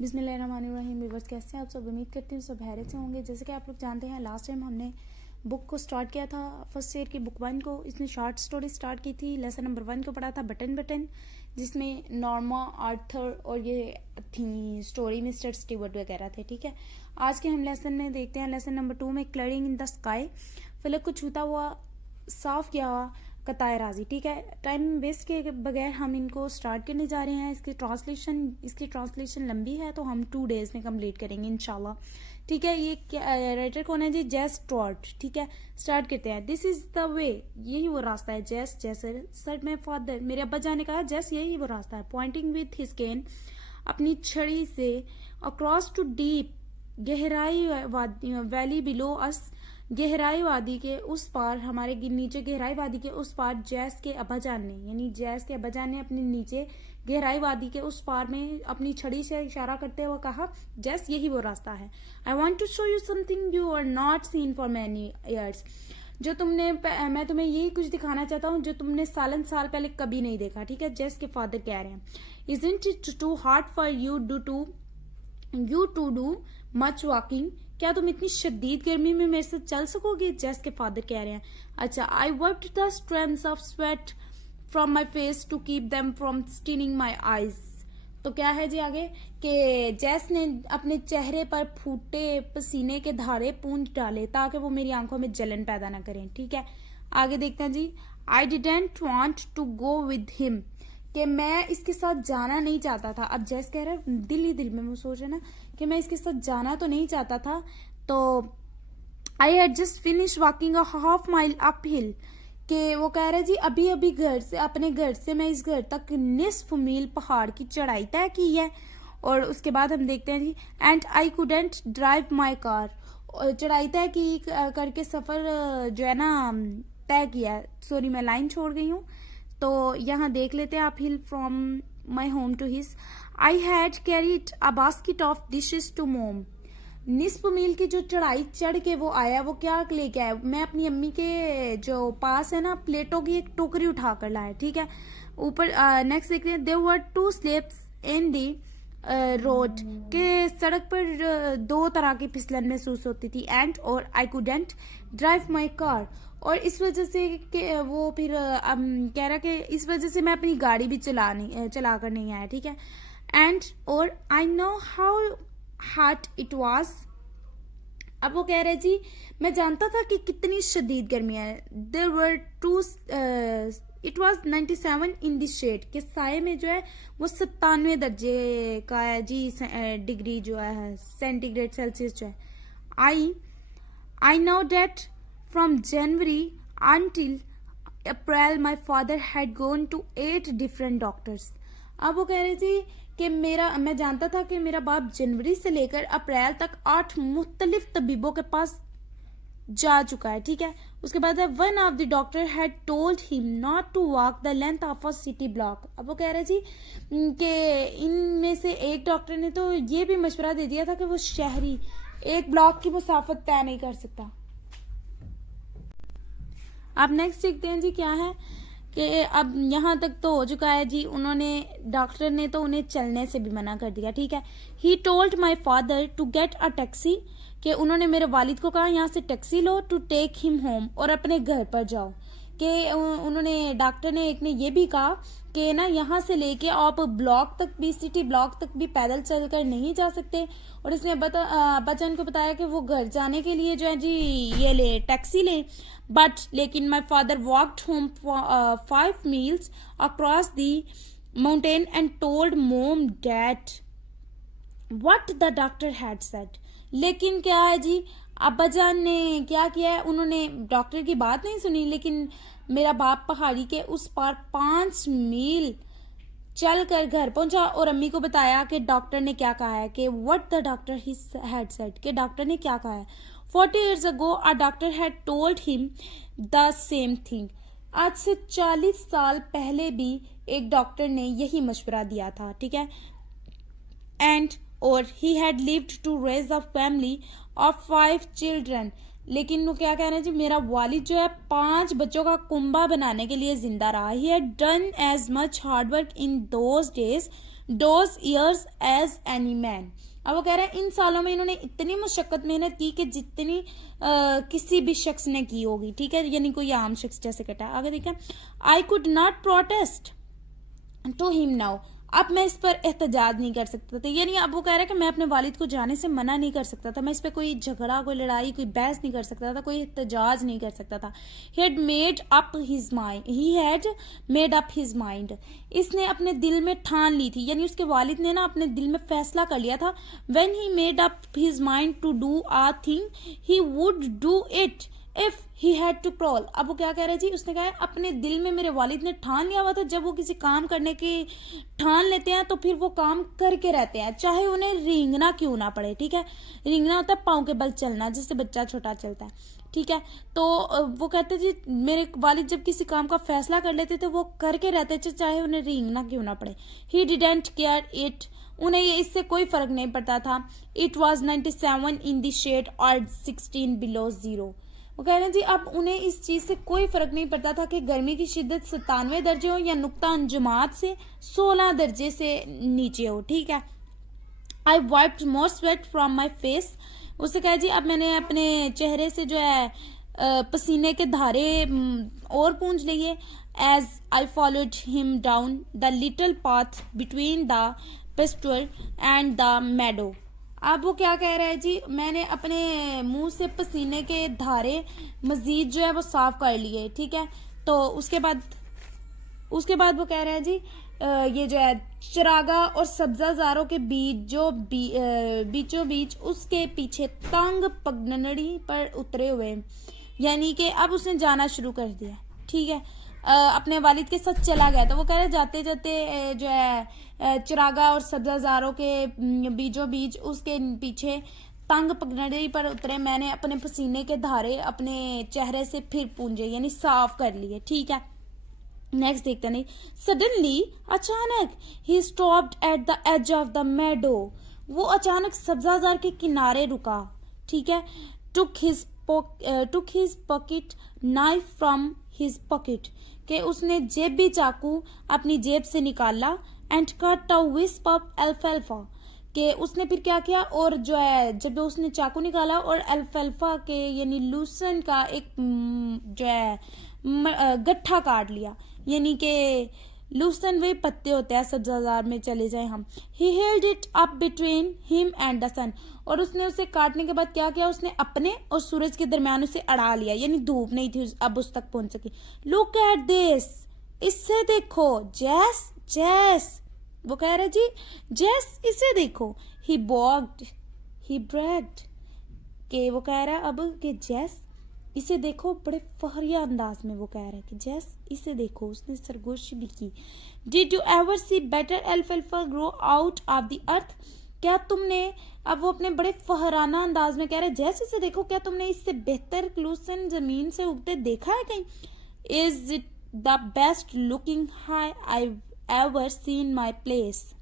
बिस्मिल्लाहिर्रहमानिर्रहीम। व्यूअर्स, कैसे हैं आप सब? उम्मीद करती हूँ सब हैरियत से होंगे। जैसे कि आप लोग जानते हैं, लास्ट टाइम हमने बुक को स्टार्ट किया था, फर्स्ट ईयर की बुक 1 को। इसमें शॉर्ट स्टोरी स्टार्ट की थी। लेसन नंबर 1 को पढ़ा था बटन बटन, जिसमें नॉर्मा, आर्थर और ये थी स्टोरी मिस्टर स्टीवर्ट वगैरह थे। ठीक है, आज के हम लेसन में देखते हैं लेसन नंबर 2 में क्लरिंग इन द स्काई, फलक को छूता हुआ साफ किया हुआ कताए राजी। ठीक है, टाइम वेस्ट किए बगैर हम इनको स्टार्ट करने जा रहे हैं। इसकी ट्रांसलेशन लंबी है, तो हम 2 डेज में कंप्लीट करेंगे इंशाल्लाह। ठीक है, ये राइटर कौन है जी? जेस स्टुअर्ट। ठीक है, स्टार्ट करते हैं। दिस इज द वे, यही वो रास्ता है। जेस सेड माय फादर, मेरे अब्बा जान ने कहा, जेस यही वो रास्ता है। पॉइंटिंग विथ हिज केन, अपनी छड़ी से, अक्रॉस टू डीप, गहराई वैली बिलो अस, गहराई वादी के उस पार, हमारे नीचे गहराई वादी के उस पार। जैस के अब्बाजान ने, यानी जैस के अब्बाजान ने अपने नीचे गहराई वादी के उस पार में अपनी छड़ी से इशारा करते हुए कहा, जैस यही वो रास्ता है। I want to show you something you are not seen for many years, मैं तुम्हें यही कुछ दिखाना चाहता हूँ जो तुमने सालन साल पहले कभी नहीं देखा। ठीक है, जैस के फादर कह रहे हैं, isn't it too hard for you to do much walking, क्या तुम इतनी शदीद गर्मी में मेरे साथ चल सकोगे? जेस के फादर कह रहे हैं, अच्छा। I worked the strength of sweat from my face to keep them from stinging my eyes. तो क्या है जी आगे कि जेस ने अपने चेहरे पर फूटे पसीने के धारे पूंछ डाले ताकि वो मेरी आंखों में जलन पैदा ना करें। ठीक है, आगे देखते हैं जी। I didn't want to go with him, कि मैं इसके साथ जाना नहीं चाहता था। अब जैस कह रहा है दिल ही दिल में वो सोच रहे ना कि मैं इसके साथ जाना तो नहीं चाहता था। तो I had just finish walking a half mile up hill, कि वो कह रहे जी अभी अभी अपने घर से मैं इस घर तक निस्फ मील पहाड़ की चढ़ाई तय की है। और उसके बाद हम देखते हैं जी, and I couldn't drive my car, चढ़ाई तय की करके सफर जो है ना तय किया। सॉरी, मैं लाइन छोड़ गई हूँ, तो यहाँ देख लेते हैं आप। Hill from my home to his, I had carried a basket of dishes to mom. निस्फ मील की जो चढ़ाई चढ़ के वो आया, वो क्या लेके आया? मैं अपनी अम्मी के जो पास है ना, प्लेटों की एक टोकरी उठा कर लाया। ठीक है, ऊपर नेक्स्ट देखते हैं। There were 2 slips in the road, के सड़क पर 2 तरह की फिसलन महसूस होती थी। एंड और आई कुडेंट ड्राइव माई कार, और इस वजह से कि वो फिर कह रहा कि इस वजह से मैं अपनी गाड़ी भी चला कर नहीं आया। ठीक है, एंड और I know how hot it was. अब वो कह रहे जी मैं जानता था कि कितनी शदीद गर्मी है। There were 2 it was 97 in this shade, के साये में जो है वो 97 दर्जे का है जी, डिग्री जो है सेंटीग्रेड सेल्सियस जो है। I know that from January until April my father had gone to 8 different doctors। अब वो कह रहे थी कि मैं जानता था कि मेरा बाप जनवरी से लेकर अप्रैल तक 8 मुख्तलिफ तबीबों के पास जा चुका है। ठीक है, उसके बाद one of the doctor had told him not to walk the length of a city block. अब वो कह रहे जी कि इनमें से एक डॉक्टर ने तो ये भी मशवरा दे दिया था कि वो शहरी एक ब्लॉक की मुसाफत तय नहीं कर सकता। अब नेक्स्ट देखते हैं जी क्या है कि अब यहाँ तक तो हो चुका है जी। डॉक्टर ने तो उन्हें चलने से भी मना कर दिया। ठीक है, he told my father to get a taxi, कि उन्होंने मेरे वालिद को कहा यहाँ से टैक्सी लो, टू टेक हिम होम, और अपने घर पर जाओ। कि डॉक्टर ने एक ने ये भी कहा कि ना यहाँ से लेके आप ब्लॉक तक भी, सिटी ब्लॉक तक भी पैदल चलकर नहीं जा सकते। और इसने बच्चन को बताया कि वो घर जाने के लिए जो है जी ये ले टैक्सी ले। लेकिन my father walked home 5 meals across the mountain and told mom dad what the doctor had said. लेकिन क्या है जी, अब्बाजान ने क्या किया है, उन्होंने डॉक्टर की बात नहीं सुनी, लेकिन मेरा बाप पहाड़ी के उस पार 5 मील चल कर घर पहुंचा और अम्मी को बताया कि डॉक्टर ने क्या कहा है, कि what the doctor had said, कि डॉक्टर ने क्या कहा है। 40 years ago a doctor had told him the same thing। आज से 40 साल पहले भी एक डॉक्टर ने यही मशवरा दिया था। ठीक है, एंड और he had lived to raise a family of 5 children. लेकिन वो क्या कह रहे हैं जी, मेरा वालिद जो है 5 बच्चों का कुंबा बनाने के लिए जिंदा रहा। He had done as much hard work in those days those years as any man. अब वो कह रहे हैं इन सालों में इन्होंने इतनी मुशक्कत मेहनत की कि जितनी किसी भी शख्स ने की होगी, ठीक है, यानी कोई आम शख्स जैसे कटा। आगे देखा, I could not protest to him now. अब मैं इस पर एहतजाज नहीं कर सकता था, यानी अब वो कह रहा है कि मैं अपने वालिद को जाने से मना नहीं कर सकता था, मैं इस पर कोई झगड़ा, कोई लड़ाई, कोई बहस नहीं कर सकता था, कोई एहतजाज नहीं कर सकता था। He had made up his mind. इसने अपने दिल में ठान ली थी, यानी उसके वालिद ने ना अपने दिल में फैसला कर लिया था। When he made up his mind to do a thing he would do it if he had to crawl. अब वो क्या कह रहा है जी, उसने कहा है अपने दिल में मेरे वालिद ने ठान लिया हुआ था, जब वो किसी काम करने की ठान लेते हैं तो फिर वो काम करके रहते हैं, चाहे उन्हें रेंगना क्यों ना पड़े, ठीक है। रेंगना होता है पाँव के बल चलना, जिससे बच्चा छोटा चलता है, ठीक है। तो वो कहते जी मेरे वालिद जब किसी काम का फैसला कर लेते थे वो करके रहते थे, चाहे उन्हें रेंगना क्यों ना पड़े। ही डिडंट केयर इट, उन्हें ये इससे कोई फर्क नहीं पड़ता था। It was 97 in the shade और 16 बिलो जीरो। वो कह रहे हैं जी अब उन्हें इस चीज से कोई फर्क नहीं पड़ता था कि गर्मी की शिद्दत 97 दर्जे हो या नुक्ता अंजुमात से 16 दर्जे से नीचे हो, ठीक है। I wiped more sweat from my face. उससे कहा जी अब मैंने अपने चेहरे से जो है पसीने के धारे और पूंछ लिए। As I followed him down the little path between the pasture and the meadow. अब वो क्या कह रहा है जी, मैंने अपने मुंह से पसीने के धारे मजीद जो है वो साफ कर लिए, ठीक है। तो उसके बाद वो कह रहा है जी ये जो है चरागा और सब्जाजारों के बीच जो बीचों बीच उसके पीछे तंग पगडंडी पर उतरे हुए, यानी कि अब उसने जाना शुरू कर दिया, ठीक है। अपने वालिद के साथ चला गया। तो वो कह रहे जाते जाते जो है चिरागा और सब्जाजारों के बीचों बीच उसके पीछे तंग पगडंडी पर उतरे, मैंने अपने पसीने के धारे अपने चेहरे से फिर पूंजे, यानी साफ कर लिए, ठीक है। नेक्स्ट देखते नहीं, सडनली अचानक ही stopped at the edge of the meadow. वो अचानक सब्जाजार के किनारे रुका, ठीक है। Took his pocket knife from his pocket, कि उसने जेबी चाकू अपनी जेब से निकाला। And cut a wisp of अल्फाल्फा, कि उसने फिर क्या किया, और जो है जब उसने चाकू निकाला और अल्फाल्फा के यानी लूसन का एक जो है गट्ठा काट लिया, यानी कि लूसन वही पत्ते होते हैं सब्जाजार में, चले जाए हम। He held it up between him and the sun, और उसने उसे काटने के बाद क्या किया, उसने अपने और सूरज के दरमियान उसे अड़ा लिया, यानी धूप नहीं थी अब उस तक पहुंच सकी। लुक एट दिस, इससे देखो। जैस जैस, वो कह रहे जी जैस इसे देखो। ही बॉग्ड ही ब्रैग्ड, के वो कह रहा है अब कि जैस इसे देखो, बड़े फहरिया अंदाज में वो कह रहा है कि जैस इसे देखो, उसने सरगोशी भी की। Did you ever see better अल्फाल्फा grow out of the earth, क्या तुमने, अब वो अपने बड़े फहराना अंदाज में कह रहे हैं जैस इसे देखो, क्या तुमने इससे बेहतर लूसन जमीन से उगते देखा है कहीं। Is it the best looking high I ever seen my place,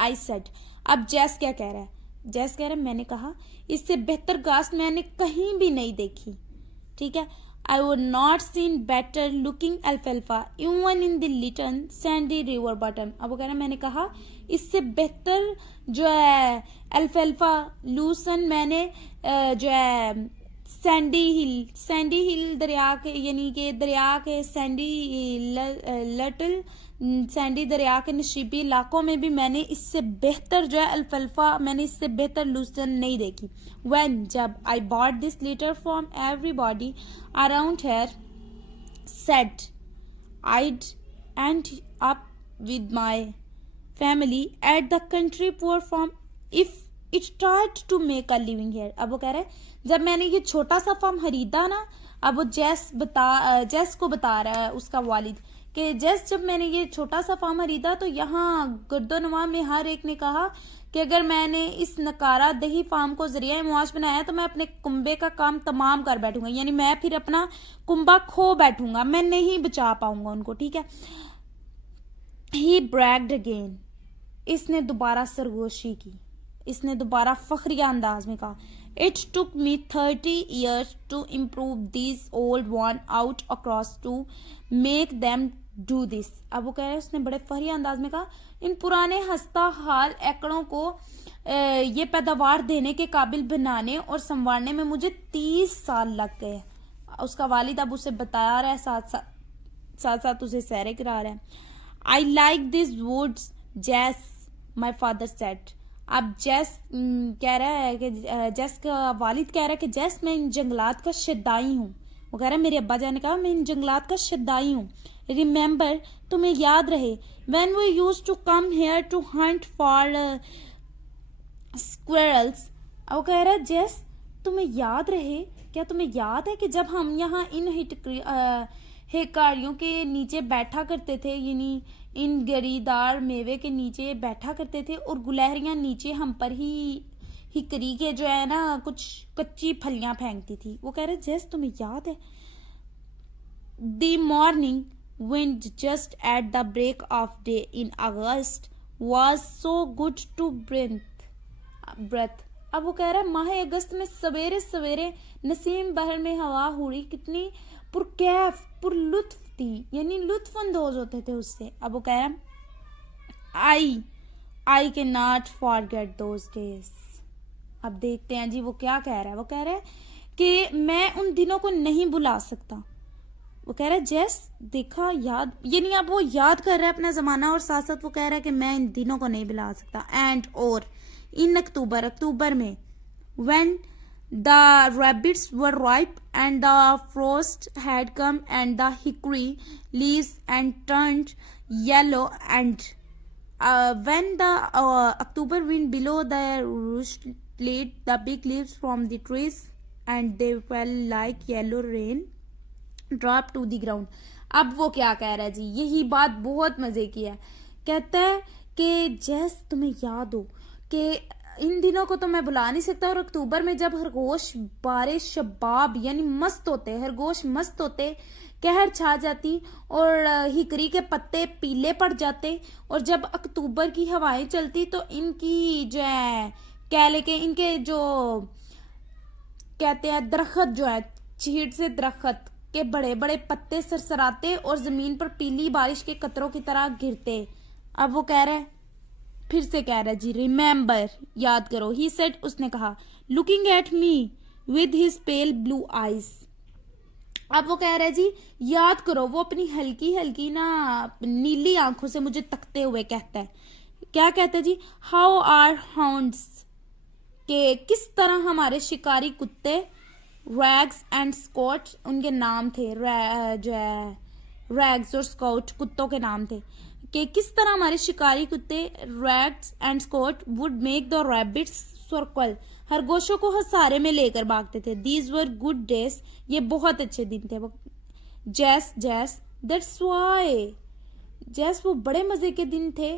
I said. अब जैस क्या कह रहा है, जैस कह रहा है मैंने कहा इससे बेहतर घास मैंने कहीं भी नहीं देखी, ठीक है। I would not seen better looking अल्फाल्फा even in the little sandy river bottom. अब वो कह रहा है मैंने कहा इससे बेहतर जो है अल्फाल्फा लूसन मैंने जो है सैंडी हिल दरिया के, यानी कि दरिया के सैंडी दरिया के नशीबी इलाकों में भी मैंने इससे बेहतर जो है अल्फाल्फा, मैंने इससे बेहतर लूसन नहीं देखी। When, जब I bought this letter from everybody around here, said I'd end up with my family at the country poor farm if it tried to make a living here। अब वो कह रहे हैं जब मैंने ये छोटा सा फार्म खरीदा ना, अब वो जैस को बता रहा है उसका वालिद कि जैस जब मैंने ये छोटा सा फार्म खरीदा तो यहाँ गुर्दोनवा में हर एक ने कहा कि अगर मैंने इस नकारा दही फार्म को जरिया मुआश बनाया तो मैं अपने कुंबे का काम तमाम कर बैठूंगा, यानी मैं फिर अपना कुंबा खो बैठूंगा, मैं नहीं बचा पाऊंगा उनको, ठीक है। ही ब्रैग्ड अगेन, इसने दोबारा सरगोशी की, इसने दोबारा फखरिया अंदाज में कहा, it took me 30 years to improve this old one out across to make them do this. अब वो कह रहे हैं, उसने बड़े फखरिया अंदाज में कहा, इन पुराने हस्ता हाल एकड़ों को ये पैदावार देने के काबिल बनाने और संवारने में मुझे 30 साल लग गए। उसका वालिद अब उसे बता रहा है, साथ साथ उसे सैरे करा रहा है। आई लाइक दिस वुड्स जैस माई फादर सेट। अब जैस कह रहा है कि जैस का वालिद कह रहा है कि जैस मैं इन जंगलात का शदाई हूँ। वो कह रहा है, मेरे अब्बा जान ने कहा, मैं इन जंगलात का शदाई हूँ। रिमेम्बर, तुम्हें याद रहे, when we used to come here to hunt for squirrels. वो कह रहा है, जैस तुम्हें याद रहे, क्या तुम्हें याद है कि जब हम यहाँ इन हिकारियों के नीचे बैठा करते थे, यानी इन गरीदार मेवे के नीचे बैठा करते थे और गुलहरियां नीचे हम पर ही हिकरी के जो है ना कुछ कच्ची फलियां फेंकती थी। वो कह रहे, जैस तुम्हें याद है, the morning wind just at the break of day in August was so good to breath। अब वो कह रहा है, माह अगस्त में सवेरे सवेरे नसीम बहर में हवा हुई कितनी पुरकैफ पुरलुत्फ थी, यानी लुत्फ अंदोज होते थे उससे। अब वो कह रहा है, I can not forget those days. अब देखते हैं जी वो क्या कह रहा है। वो कह रहा है कि मैं उन दिनों को नहीं भुला सकता। वो कह रहा है, जैस देखा याद, यानी अब वो याद कर रहा है अपना जमाना और साथ साथ वो कह रहा है कि मैं इन दिनों को नहीं भुला सकता। एंड और इन अक्टूबर में when the rabbits were ripe and the frost had come and the hickory leaves and turned yellow and when the October wind below the roost laid the big leaves from the trees and they fell like yellow rain drop to the ground. अब वो क्या कह रहा है जी, यही बात बहुत मजे की है। कहता है कि जैस तुम्हें याद हो कि इन दिनों को तो मैं भुला नहीं सकता, और अक्टूबर में जब खरगोश बारे शबाब यानी मस्त होते, खरगोश मस्त होते, कहर छा जाती और हिकरी के पत्ते पीले पड़ जाते, और जब अक्टूबर की हवाएं चलती तो इनकी जो है कह लेके इनके जो कहते हैं दरख्त जो है चीड़ से दरख्त के बड़े बड़े पत्ते सरसराते और जमीन पर पीली बारिश के कतरों की तरह गिरते। अब वो कह रहा है, फिर से कह रहा है जी, रिमेम्बर याद करो, ही सेड उसने कहा, looking at me with his pale blue eyes. अब वो कह रहा है जी याद करो, वो अपनी हल्की हल्की ना नीली आंखों से मुझे तकते हुए कहता है। क्या कहता है जी, हाउ आर हाउंड्स, के किस तरह हमारे शिकारी कुत्ते, रैग्स एंड स्कॉट उनके नाम थे, जो है रैग्स और स्कॉट कुत्तों के नाम थे, कि किस तरह हमारे शिकारी कुत्ते Rags and Scott would make the rabbits circle, खरगोशों को हसारे में लेकर भागते थे। दीज वर गुड डेज, ये बहुत अच्छे दिन थे। जैस दैट्स व्हाई, जैस वो बड़े मजे के दिन थे,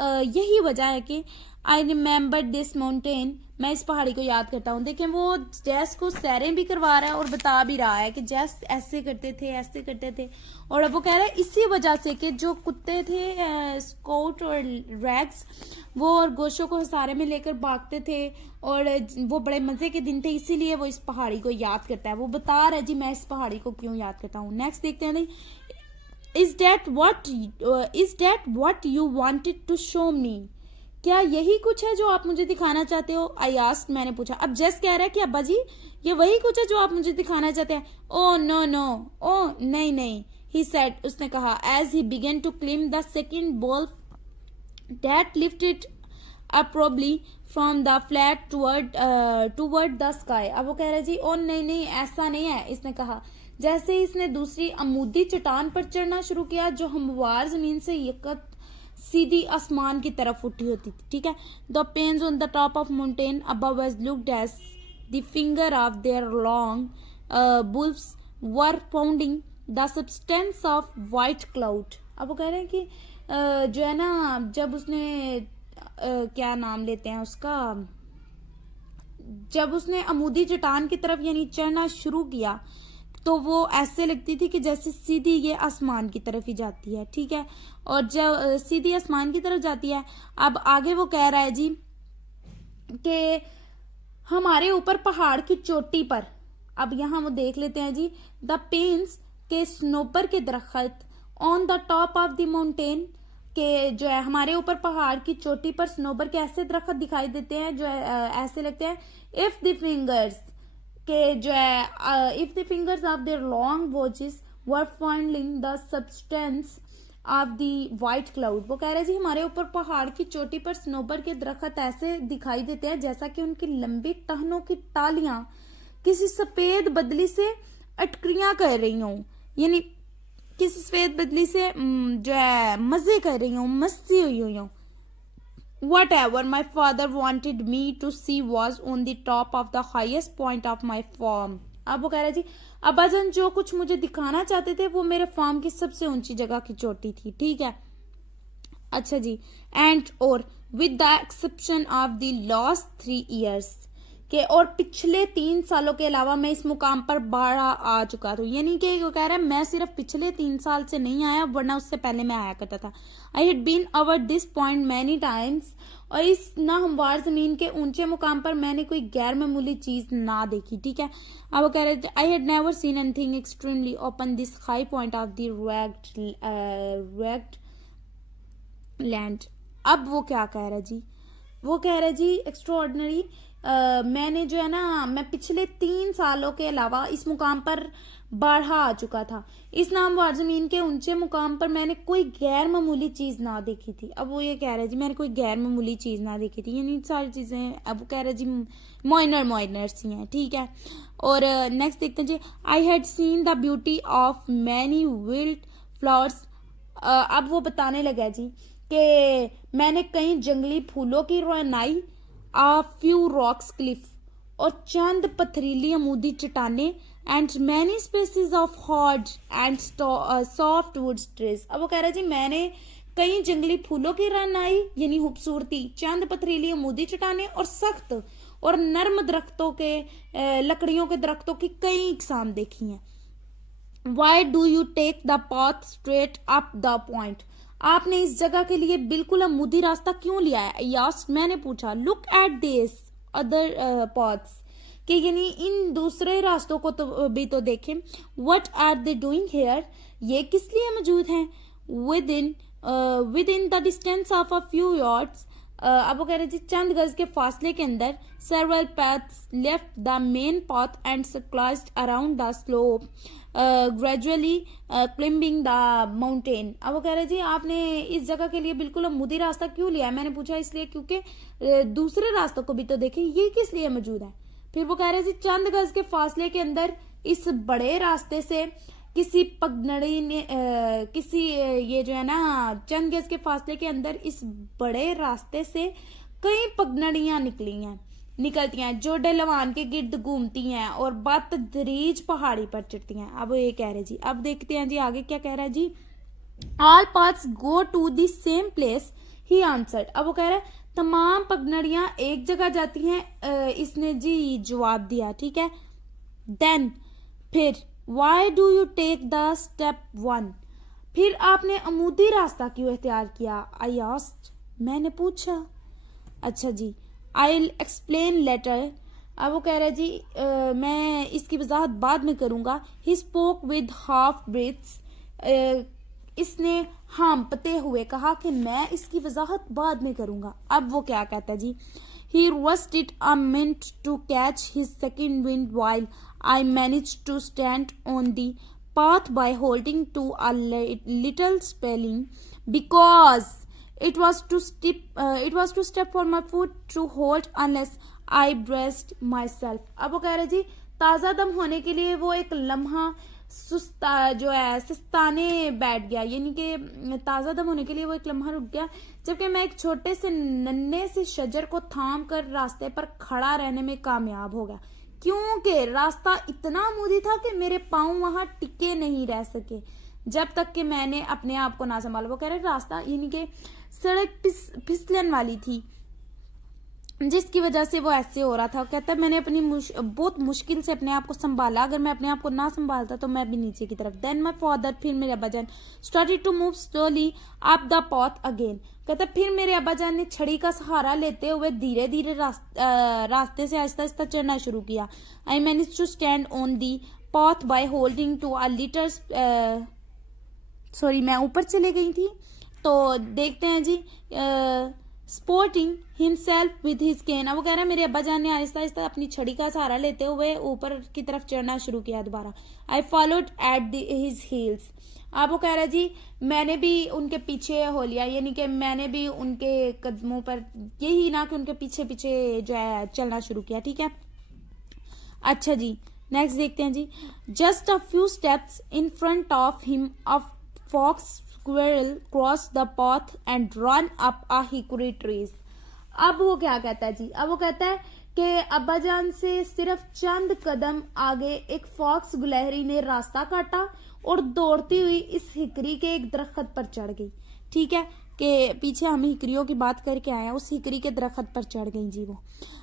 यही वजह है कि आई रिमेम्बर दिस माउंटेन, मैं इस पहाड़ी को याद करता हूँ। देखें वो जैस को सैरें भी करवा रहा है और बता भी रहा है कि जैस ऐसे करते थे। और अब वो कह रहा है इसी वजह से कि जो कुत्ते थे स्कॉट और रैग्स, वो और गोशों को हसारे में लेकर भागते थे और वो बड़े मजे के दिन थे, इसीलिए वो इस पहाड़ी को याद करता है। वो बता रहा है जी मैं इस पहाड़ी को क्यों याद करता हूँ। नेक्स्ट देखते हैं, is that what you wanted to show me, क्या यही कुछ है जो आप मुझे दिखाना चाहते हो? आई आस्क्ड, मैंने पूछा। अब जस कह रहा है कि अब्बा जी ये वही कुछ है जो आप मुझे दिखाना चाहते हैं? ओ नो, ओ नहीं, ही सेड, उसने कहा, as he began to climb the second ball that lifted up probably from the flat toward the sky. अब वो कह रहा है जी ओ नहीं ऐसा नहीं है, इसने कहा जैसे ही इसने दूसरी अमूदी चट्टान पर चढ़ना शुरू किया जो हमवार जमीन से यकत सीधी आसमान की तरफ उठी होती थी। ठीक है, the pens on the top of mountain above was looked as the finger of their long bulls were founding the substance of white cloud. अब वो कह रहे हैं कि जो है ना जब उसने क्या नाम लेते हैं उसका, जब उसने अमूदी चट्टान की तरफ यानी चढ़ना शुरू किया तो वो ऐसे लगती थी कि जैसे सीधी ये आसमान की तरफ ही जाती है, ठीक है। और जब सीधी आसमान की तरफ जाती है, अब आगे वो कह रहा है जी कि हमारे ऊपर पहाड़ की चोटी पर, अब यहाँ वो देख लेते हैं जी, द पेन्स के स्नोबर के दरख्त on the top of the mountain, के जो है हमारे ऊपर पहाड़ की चोटी पर स्नोबर के ऐसे दरख्त दिखाई देते हैं जो ऐसे लगते हैं, इफ द फिंगर्स के जो है if the fingers of their long watches were fondling the substance of the white cloud. वो कह रहे हैं जी हमारे ऊपर पहाड़ की चोटी पर स्नोबर के दरख्त ऐसे दिखाई देते हैं जैसा कि उनकी लंबी टहनों की टालियां किसी सफेद बदली से अटकरियां कर रही हों, यानी किसी सफेद बदली से जो है मजे कर रही हूँ, मस्ती हुई हूँ। Whatever my father wanted me to see was on the top of the highest point of my farm। अब वो कह रहा है जी अब्बाजान जो कुछ मुझे दिखाना चाहते थे वो मेरे फार्म की सबसे ऊंची जगह की चोटी थी, ठीक है। अच्छा जी, एंड और with the exception of the last 3 years के, और पिछले 3 सालों के अलावा मैं इस मुकाम पर बाड़ा आ चुका था, यानी कि वो कह रहा है मैं सिर्फ पिछले 3 साल से नहीं आया वरना उससे पहले मैं आया करता था। I had been over this point many times, और इस नाहमवार जमीन के ऊंचे मुकाम पर मैंने कोई गैर मामूली चीज ना देखी, ठीक है। अब वो कह रहे थे I had never seen anything extremely open this high point of the ragged land. अब वो क्या कह रहा है जी, वो कह रहा है जी एक्स्ट्राऑर्डिनरी, मैंने जो है ना मैं पिछले 3 सालों के अलावा इस मुकाम पर बढ़ा आ चुका था, इस नामवार जमीन के ऊंचे मुकाम पर मैंने कोई गैर मामूली चीज ना देखी थी। अब वो ये कह रहा है जी मैंने कोई गैर मामूली चीज ना देखी थी, यानी सारी चीजें अब वो कह रहा है जी माइनर सी हैं, ठीक है। और नेक्स्ट देखते हैं जी, I had seen the beauty of many wild flowers. अब वो बताने लगा जी कि मैंने कई जंगली फूलों की रोनाई, आ फ्यू रॉक्स क्लिफ, और चंद पथरीली अमूदी चट्टाने, and many species of hard and soft wood trees. अब वो कह रहा है जी मैंने कई जंगली फूलों की रोनाई यानी खूबसूरती, चंद पथरीली अमूदी चट्टाने और सख्त और नर्म दरख्तों के लकड़ियों के दरख्तों की कई इकसाम देखी हैं। Why do you take the path straight up the point, आपने इस जगह के लिए बिल्कुल अमूदी रास्ता क्यों लिया है, यास मैंने पूछा। Look at this other paths, कि यानी इन दूसरे रास्तों को तो भी तो देखें। What are they doing here, ये किस लिए मौजूद हैं। Within the distance of a few yards, अब वो कह रहे जी चंद गज के फासले के अंदर, several paths left the main path and circled around the slope gradually climbing the mountain. अब वो कह रहे जी आपने इस जगह के लिए बिल्कुल अमूदी रास्ता क्यों लिया है। मैंने पूछा इसलिए क्योंकि दूसरे रास्तों को भी तो देखें, ये किस लिए मौजूद है। फिर वो कह रहे जी चंद गज के फासले के अंदर इस बड़े रास्ते से किसी पगडंडी ने ये जो है ना चंद गज के फासले के अंदर इस बड़े रास्ते से कई पगडंडियां निकलती हैं जो डलवान के गिर्द घूमती हैं और बतदरीज पहाड़ी पर चढ़ती हैं। अब ये कह रहे जी, अब देखते हैं जी आगे क्या कह रहा है जी। All paths go to the same place he answered. अब वो कह रहा है तमाम पगडंडियां एक जगह जाती हैं, इसने जी जवाब दिया, ठीक है। देन फिर why do you take the step 1, फिर आपने अमूदी रास्ता क्यों इख्तियार किया। आई आस्क्ड, मैंने पूछा। अच्छा जी, आई एक्सप्लेन लेटर। अब वो कह रहा है जी मैं इसकी वजाहत बाद में करूंगा। He spoke with half breaths, इसने हाँपते हुए कहा कि मैं इसकी वजाहत बाद में करूंगा। अब वो क्या कहता है जी, he rested a minute to catch his second wind while I managed to stand on the path by holding to a little spelling because it was too step for my foot to hold unless I braced myself। अब वो कह रहे जी ताजा दम होने के लिए वो एक लम्हा सुस्ताने बैठ गया, यानी कि ताजा दम होने के लिए वो एक लम्हा रुक गया, जबकि मैं एक छोटे से नन्हे से शजर को थाम कर रास्ते पर खड़ा रहने में कामयाब हो गया, क्योंकि रास्ता इतना अमूदी था कि मेरे पांव वहां टिके नहीं रह सके जब तक कि मैंने अपने आप को ना संभाला। वो कह रहे रास्ता यानी कि सड़क फिसलन वाली थी, जिसकी वजह से वो ऐसे हो रहा था। कहता है मैंने अपनी बहुत मुश्किल से अपने आप को संभाला, अगर मैं अपने आप को ना संभालता तो मैं भी नीचे की तरफ। देन माई फादर, फिर मेरे अब्बाजान, started to move slowly up the path again. कहता है फिर मेरे अब्बाजान ने छड़ी का सहारा लेते हुए धीरे धीरे रास्ते से आहिस्ता आहिस्ता चढ़ना शुरू किया। I manage to stand on the path by holding to a little, sorry मैं ऊपर चले गई थी। तो देखते हैं जी, sporting himself with his cane. अब वो कह रहा है मेरे अब्बाजान ने आहिस्ता आहिस्ता अपनी छड़ी का सहारा लेते हुए ऊपर की तरफ चढ़ना शुरू किया दोबारा। I followed at his heels. अब वो कह रहा है जी मैंने भी उनके पीछे हो लिया, यानी कि मैंने भी उनके कदमों पर, यही ना कि उनके पीछे पीछे जो है चलना शुरू किया। ठीक है, अच्छा जी नेक्स्ट देखते हैं जी। Just a few steps in front of him a fox squirrel crossed the path and run up a hickory trees। अब वो क्या कहता है जी, अब वो कहता है कि अब्बाजान से सिर्फ चंद कदम आगे एक फॉक्स गुलहरी ने रास्ता काटा और दौड़ती हुई इस हिकरी के एक दरख्त पर चढ़ गई। ठीक है, कि पीछे हम हिकरियों की बात करके आए हैं, उस हिकरी के दरख्त पर चढ़ गई जी वो।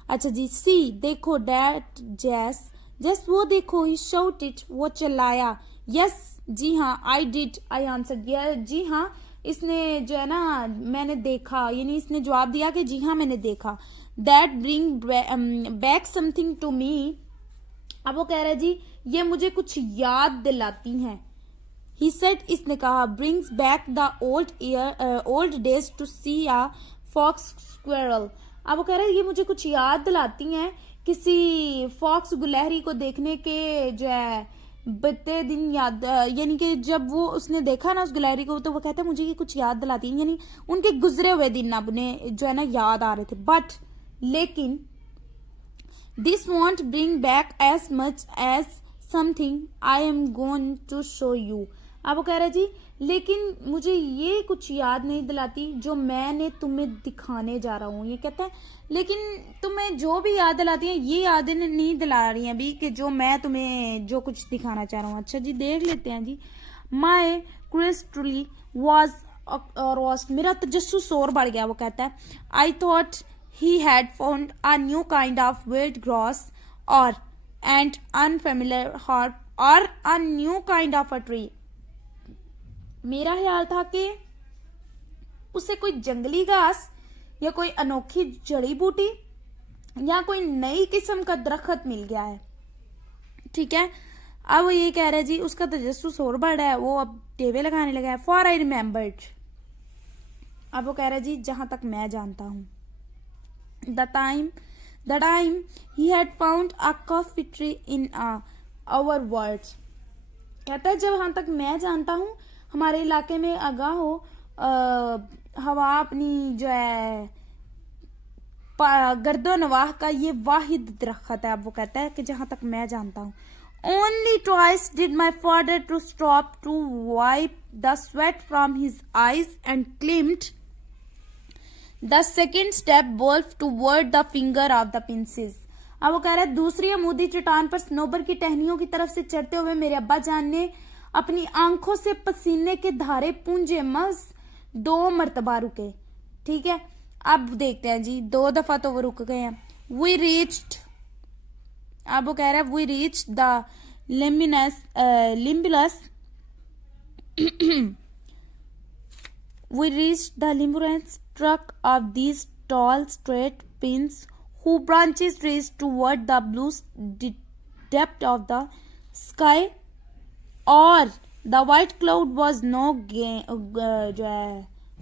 अच्छा जी, सी देखो डैट जैस, जैस वो देखो, ही शाउटेड वो चिल्लाया। यस जी हाँ, आई डिड आई आंसर्ड, जी हाँ इसने जो है ना मैंने देखा, यानी इसने जवाब दिया कि जी हाँ मैंने देखा। That bring back something to me. अब वो कह रहा है जी ये मुझे कुछ याद दिलाती हैं। ही सेड, इसने कहा, brings back the old days to see a fox squirrel. अब वो कह रहा है ये मुझे कुछ याद दिलाती हैं किसी फॉक्स गुलहरी को देखने के जो है बीते दिन याद, यानी कि जब वो उसने देखा ना उस गुलहरी को, तो वो कहता है मुझे ये कुछ याद दिलाती है, यानी उनके गुजरे हुए दिन अब ने जो है ना याद आ रहे थे। बट लेकिन this won't bring back as much as something I am going to show you. अब वो कह रहा है जी लेकिन मुझे ये कुछ याद नहीं दिलाती जो मैंने तुम्हें दिखाने जा रहा हूँ। ये कहता है लेकिन तुम्हें जो भी याद दिलाती हैं ये यादें नहीं दिला रही हैं अभी कि जो मैं तुम्हें जो कुछ दिखाना चाह रहा हूँ। अच्छा जी देख लेते हैं जी। माई क्रिस्टली वॉज रोस्ट, मेरा तजस्सुस और बढ़ गया। वो कहता है I thought he had found a new kind of wild grass और एंड अनफेमिलियर हर्ब और a new kind of a tree. मेरा ख्याल था कि उसे कोई जंगली घास या कोई अनोखी जड़ी बूटी या कोई नई किस्म का दरख्त मिल गया है। ठीक है, अब वो ये कह रहा है जी उसका तजस्सुस और बढ़ रहा है, वो अब टेवे लगाने लगा है। फॉर आई रिमेम्बर्ड, अब वो कह रहा है जी जहां तक मैं जानता हूं, the time he had found a coffee tree in our world. कहता है जहां तक मैं जानता हूं हमारे इलाके में आगाह हो हवा अपनी जो है गर्दो नवाह का ये वाहिद दरख्त है। अब वो कहता है कि जहां तक मैं जानता हूं, only twice did my father to stop to wipe the sweat from his eyes and climbed the second step wolf toward the finger of the princess. अब वो कह रहा है दूसरी अमूदी चट्टान पर स्नोबर की टहनियों की तरफ से चढ़ते हुए मेरे अब्बा जान ने अपनी आंखों से पसीने के धारे पूंजे, मस 2 मरतबा रुके। ठीक है, अब देखते हैं जी 2 दफा तो वो रुक गए हैं। वी रीच्ड, अब वो कह रहा है we reach the limbulus we reached the limbus truck of these tall straight pins whose branches reached toward the blue depth of the sky और the white cloud was no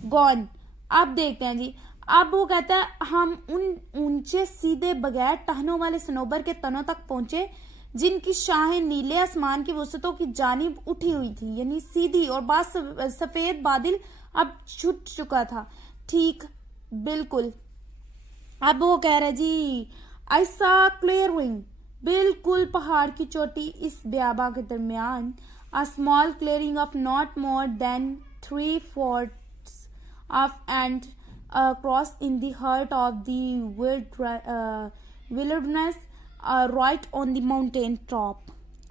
gone। अब देखते हैं जी, अब वो कहता है हम उन ऊंचे सीधे बगैर टहनों वाले सनोबर के तनों तक पहुंचे जिनकी शाहें नीले आसमान की वसतों की जानिब उठी हुई थी, यानी सीधी, और बाद सफेद बादल अब छुट चुका था। ठीक बिल्कुल। अब वो कह रहा है जी आई सा क्लियरिंग, बिल्कुल पहाड़ की चोटी इस ब्याबा के दरमियान, a small clearing of not more than 3/4 of and cross in the heart of the wilderness right on the mountain top.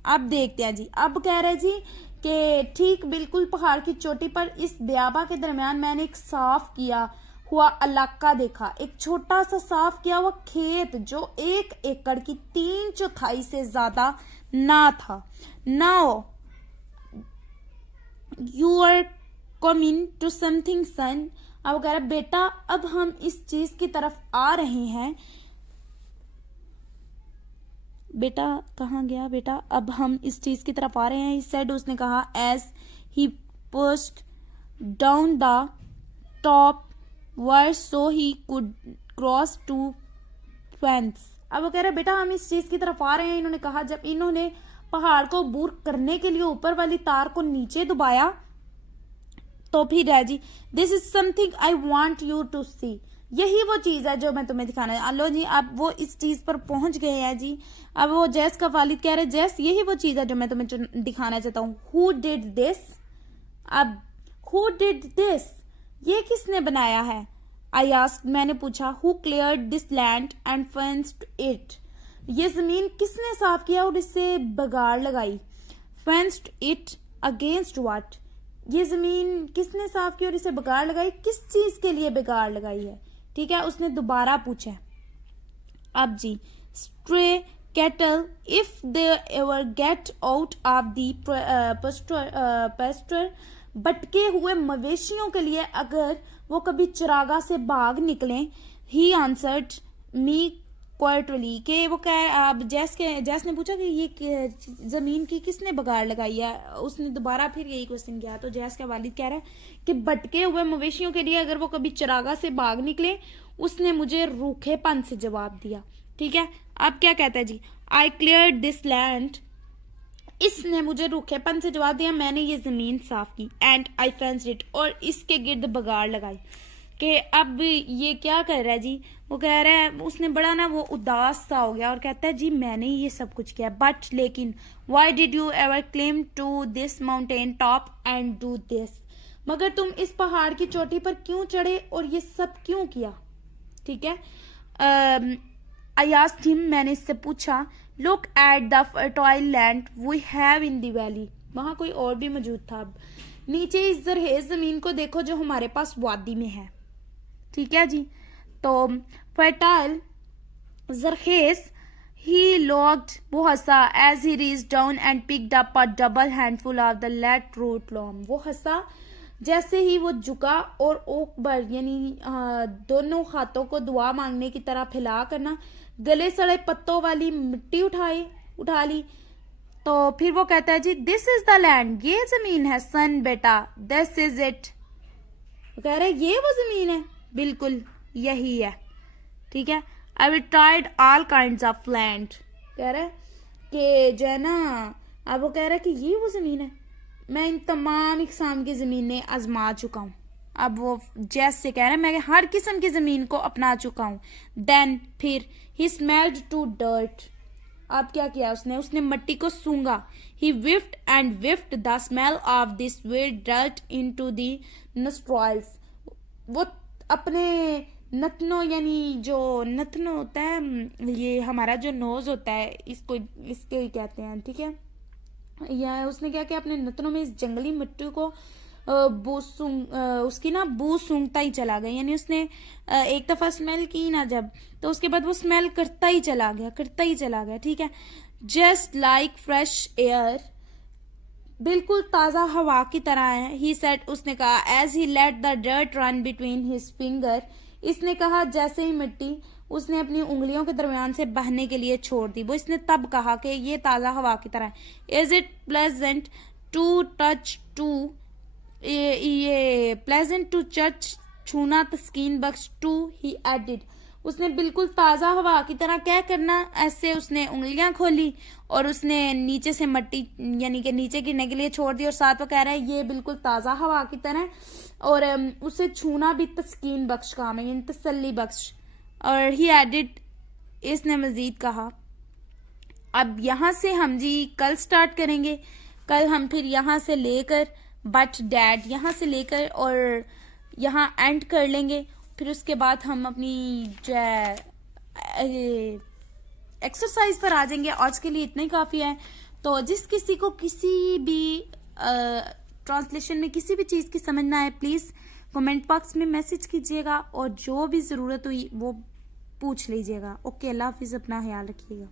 अब देखते हैं जी, अब कह रहे जी कि ठीक बिल्कुल पहाड़ की चोटी पर इस ब्याबा के दरमियान मैंने एक साफ किया हुआ इलाका देखा, एक छोटा सा साफ किया हुआ खेत जो 1 एकड़ की 3/4 से ज्यादा ना था। Now you are coming to something soon. अब कह रहा बेटा अब हम इस चीज की तरफ आ रहे हैं। बेटा कहाँ गया बेटा, अब हम इस चीज की तरफ आ रहे हैं। सेड उसने कहा as he pushed down the top wire so he could cross to fence. अब वो कह रहे बेटा हम इस चीज की तरफ आ रहे हैं। इन्होंने कहा जब इन्होंने पहाड़ को अबूर करने के लिए ऊपर वाली तार को नीचे दबाया तो फिर है जी this is something I want you to see. यही वो चीज है जो मैं तुम्हें दिखाना है। लो जी अब वो इस चीज पर पहुंच गए हैं जी। अब वो जैस का वालिद कह रहे जैस यही वो चीज है जो मैं तुम्हें दिखाना चाहता हूँ। Who did this. अब हु डिड दिस, ये किसने बनाया है। आई आस्क्ड, मैंने पूछा। Who cleared this land and fenced it, ये जमीन किसने साफ किया और इससे बगाड़ लगाई। फेंस्ड इट अगेंस्ट व्हाट, ये जमीन किसने साफ की और इसे बगाड़ लगाई, किस चीज के लिए बगाड़ लगाई है। ठीक है, उसने दोबारा पूछा। अब जी stray cattle if they ever get out of the pasture, भटके हुए मवेशियों के लिए अगर वो कभी चरागा से भाग निकले। ही आंसर्ड मी क्वार्टरली, के वो क्या अब जैस ने पूछा कि ये जमीन की किसने बगाड़ लगाई है। उसने दोबारा फिर यही क्वेश्चन किया तो जैस का वालिद कह रहा है कि भटके हुए मवेशियों के लिए अगर वो कभी चरागा से भाग निकले। उसने मुझे रूखेपन से जवाब दिया। ठीक है, अब क्या कहता है जी आई क्लियर दिस लैंड, इसने मुझे रूखेपन से जवाब दिया, मैंने ये जमीन साफ की। एंड आई फेंस्ड इट, और इसके गिर्द बगाड़ लगाई। कि अब ये क्या कर रहा है जी, वो कह रहा है उसने बड़ा ना वो उदास सा हो गया और कहता है जी मैंने ये सब कुछ किया बट लेकिन why did you ever claim to this mountain top and do this, मगर तुम इस पहाड़ की चोटी पर क्यों चढ़े और ये सब क्यों किया। ठीक है, आई आस्क्ड हिम, मैंने इससे पूछा। Look at the fertile land we have in the valley, वहां कोई और भी मौजूद था। अब नीचे इस जरहेज जमीन को देखो जो हमारे पास वादी में है। ठीक है जी, तो फर्टाइल जरहेज ही लॉक्ड, वो हंसा। As he reached down and picked up a double handful of the late root loam, वो हंसा जैसे ही वो झुका और ओकबर यानी दोनों हाथों को दुआ मांगने की तरह फैला करना गले सड़े पत्तों वाली मिट्टी उठा ली। तो फिर वो कहता है जी दिस इज द लैंड, ये जमीन है। सन बेटा दिस इज इट, कह रहे ये वो जमीन है, बिल्कुल यही है। ठीक है, I will tried all kind of land, कह रहे कि जो है ना, अब वो कह रहा है कि ये वो जमीन है, मैं इन तमाम इकसाम की जमीनें आजमा चुका हूँ। अब वो जैस से कह रहा है मैं हर किस्म की जमीन को अपना चुका हूँ। देन फिर ही स्मेल्ड टू डर्ट, अब क्या किया उसने मट्टी को सूंघा। He whiffed and whiffed the smell of this wet dirt into the nostrils, वो अपने नथनों यानी जो नथनों होता है ये हमारा जो नोज होता है इसके ही कहते हैं। ठीक है, या उसने क्या किया अपने नथनों में इस जंगली मिट्टी को उसकी ना बू सूंघता ही चला गया। यानी उसने एक दफा स्मेल की ना जब, तो उसके बाद वो स्मेल करता ही चला गया। ठीक है, जस्ट लाइक फ्रेश एयर, बिल्कुल ताजा हवा की तरह है। ही सेड, उसने कहा। As he let the dirt run between his finger, इसने कहा जैसे ही मिट्टी उसने अपनी उंगलियों के दरमियान से बहने के लिए छोड़ दी। वो इसने तब कहा कि ये ताजा हवा की तरह है। Is it pleasant to touch too, ये प्लेजेंट टू टच, छूना तस्कीन बख्श। टू ही एडिड, उसने बिल्कुल ताजा हवा की तरह क्या करना, ऐसे उसने उंगलियां खोली और उसने नीचे से मट्टी यानी कि नीचे गिरने के लिए छोड़ दी। और साथ वो कह रहा है ये बिल्कुल ताजा हवा की तरह, और उसे छूना भी तस्कीन बख्श काम है, यानी तसल्ली बख्श। और ही एडिड, इसने मजीद कहा। अब यहाँ से हम जी कल स्टार्ट करेंगे। कल हम फिर यहाँ से लेकर बट डैड यहाँ से लेकर और यहाँ एंड कर लेंगे। फिर उसके बाद हम अपनी जो है एक्सरसाइज पर आ जाएंगे। आज के लिए इतना ही काफ़ी है। तो जिस किसी को किसी भी ट्रांसलेशन में किसी भी चीज़ की समझ ना आए, प्लीज़ कमेंट बॉक्स में मैसेज कीजिएगा और जो भी ज़रूरत हुई वो पूछ लीजिएगा। ओके, अल्लाह हाफिज़, अपना ख्याल रखिएगा।